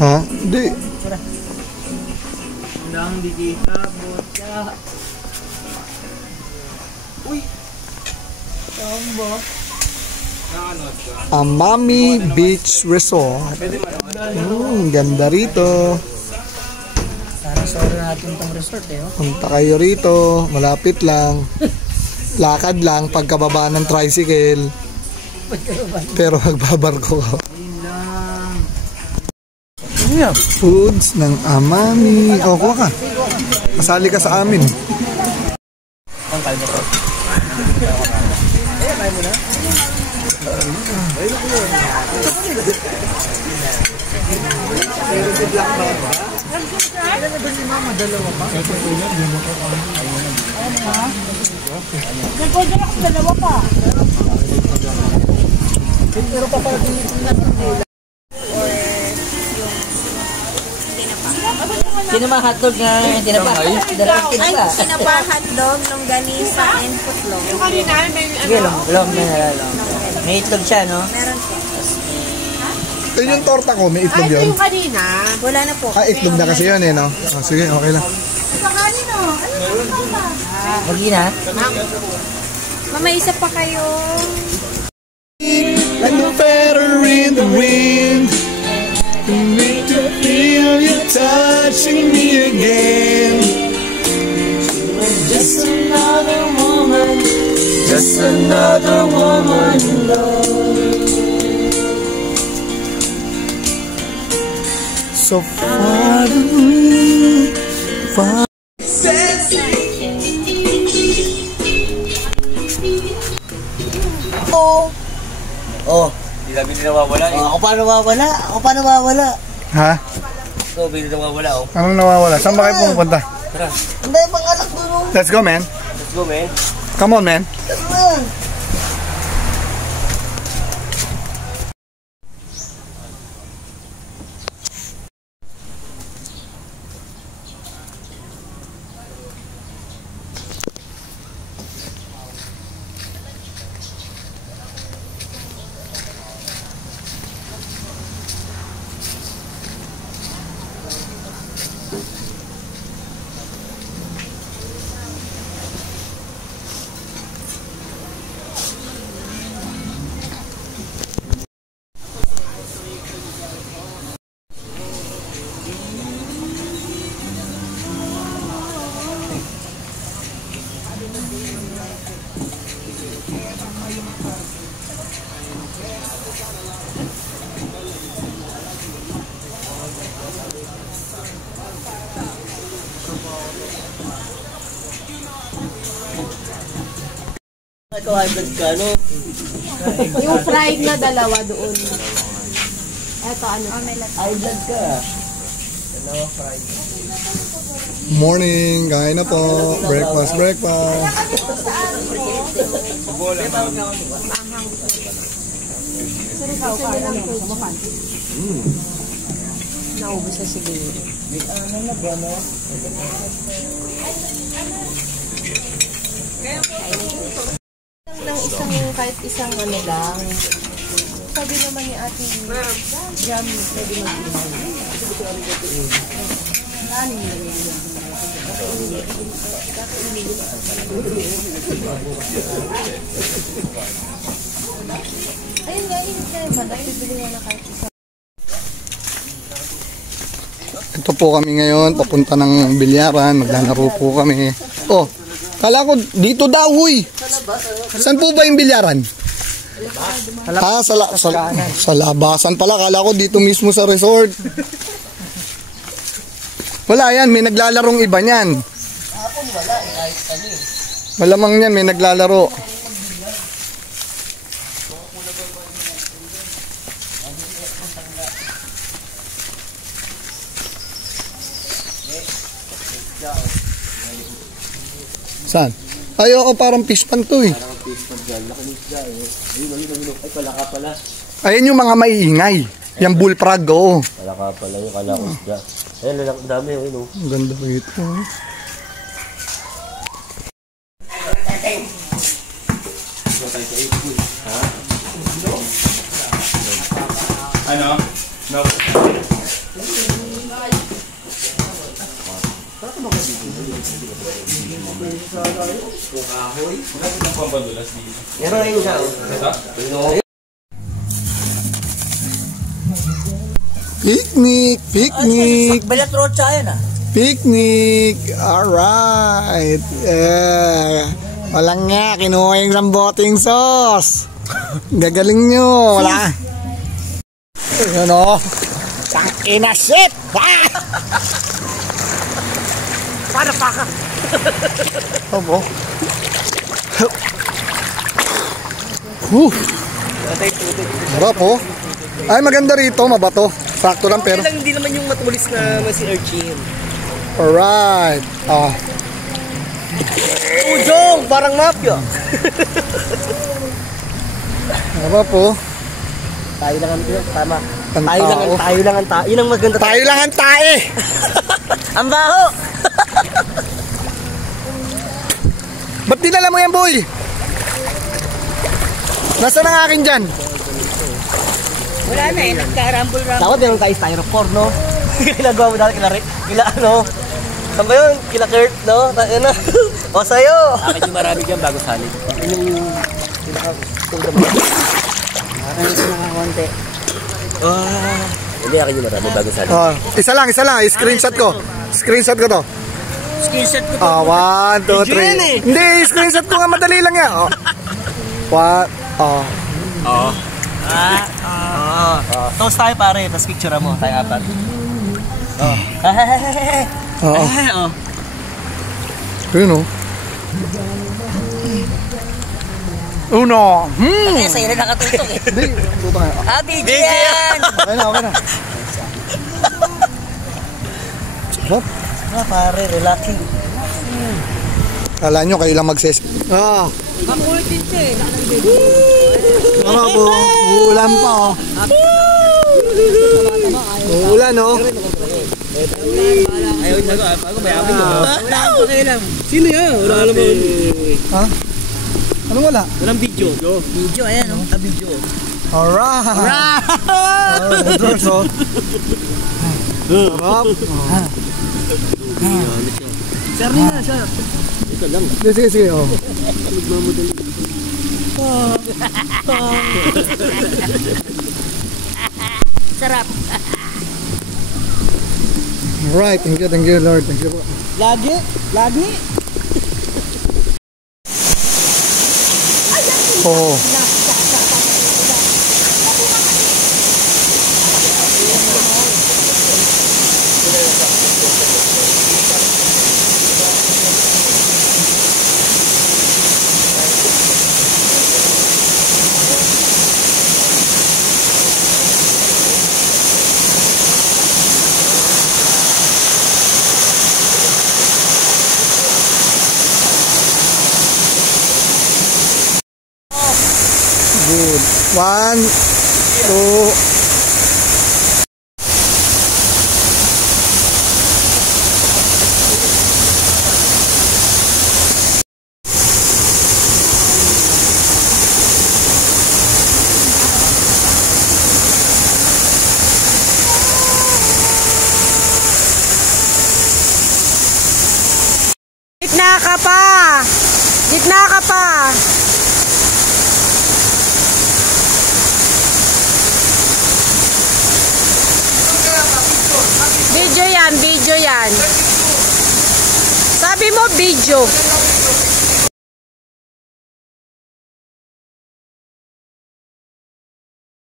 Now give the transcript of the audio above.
Ha? Hindi. Lang di sabot ka. Uy! Tamba. Amami Beach Resort. Ganda rito. Sana sorry natin itong resort eh. Punta kayo rito. Malapit lang. Lakad lang pagkababa ng tricycle. Pero magbabarko ka. Foods ng Amami. O, kuha ka. Kasali ka sa amin. Ang kalbo ko. Kaya mo na? Nagpodala ko dalawa pa. Pero pa pala dito na. Sinama hotdog na tinapa. Dalawang tinapa. Ay, sinapa hotdog, longganisa, and putlong. Yung kanina, may ano? Sige, long. May itlog siya, no? Meron po. Ito yung torta ko. May itlog Ay, ito yun. yung kanina. Wala na po. Itlog na kasi yun eh, no? Oh, sige, okay lang. Sa kanino? Lagi na. Mama, isa pa kayo. Like a feather in the wind, to make you feel you touching me again. Just another woman in love. So far away, far. Oh, hindi namin nawawala eh. Ako pa nawawala. Ha? Ikaw, hindi nawawala oh. Anong nawawala? Saan ba kayo pumunta? Tara. Hindi, pangalak doon. Let's go, man. Let's go, man. Come on, man. Ito, hybrid ka, no? Yung fried na dalawa doon. Eto, ano? Hybrid ka. Dalawa fried. Morning, kain na po. Breakfast. Naubos na siguro. Ng isang, kahit isang ano lang. Sabi naman ni Ate Jam, pwede mag-iwan. Ayun nga, init na naman. Nagbibili nga na kahit isa. Ito po kami ngayon, papunta ng bilyaran, maglalaro po kami. Oh, kala ko dito daw, huy. Saan po ba yung bilyaran? Sa labasan pala, kala ko dito mismo sa resort. Wala yan, may naglalarong iba niyan. Malamang yan, may naglalaro. Saan? Ayoko, parang fish pan to eh. Parang fish pan dyan. Laki nisda eh. Ayun. Ay, palaka pala. Ayan yung mga maiingay. Yung bullfrog, oo. Palaka pala yung kalakusda. Ayun, ang dami yun. Ang ganda ko ito. Ano? No. Meron yung siya. Picnic, picnic, Balat rocha yan ah. picnic. Alright. Walang nga, kinuha yung samboting sauce. Gagaling nyo, wala. Ayan o. Tangina shit! Para pa ka. Opo. Sarap po. Ay, maganda rito, mabato. Sakto lang pero. Hindi naman yung matulis na si Urchin. Alright. Ujong, parang mafia. Ano po? Tayo lang ang tama. Ang Tayo lang ang tao. Yun ang maganda. Tayo lang ang tae. Ang baho. Ba't dinala mo yan, boy? Nasaan ang akin dyan? Wala na eh, nagka-rumble-rumble. Dapat meron tayo styrofoam, no? Ginagawa mo dati kila ano? Saan ba yun? Kila Kurt, no? Ano? O sa'yo! Akin yung marami dyan bago salid. Yung akin yung nakakonti. Hindi, akin yung marami bago salid. Isa lang. Screenshot ko. Screenshot ko to. Screenshot ko to. 1, 2, 3. Hindi, screenshot ko nga, madali lang yan. Toast tayo pare, tapos picture mo, tayo apat. Yun o. Uno. Kaya sa'yo na nakatutok eh. Hindi, tuto nga. Video yan! Okay na. Sarap. Pare, relaxing. Kala nyo, kayo lang magses. Makulit din siya eh. Ano po? Uulan pa oh. Uulan oh. Ayaw yung sago, bago may amin mo. Wala kang pakialam. Sino yan? Wala alam mo. Ha? Anong wala? Walang video. Video, ayan oh. Video. Alright. Alright. So. Sarap. Sir na, sir. Ito lang. Sige. Oh. Nagmamadali. Sarap. Alright. Thank you Lord. Thank you po. Lagi. Oo. Good. 1, 2. Gitna ka pa! Video yan. Sabi mo video.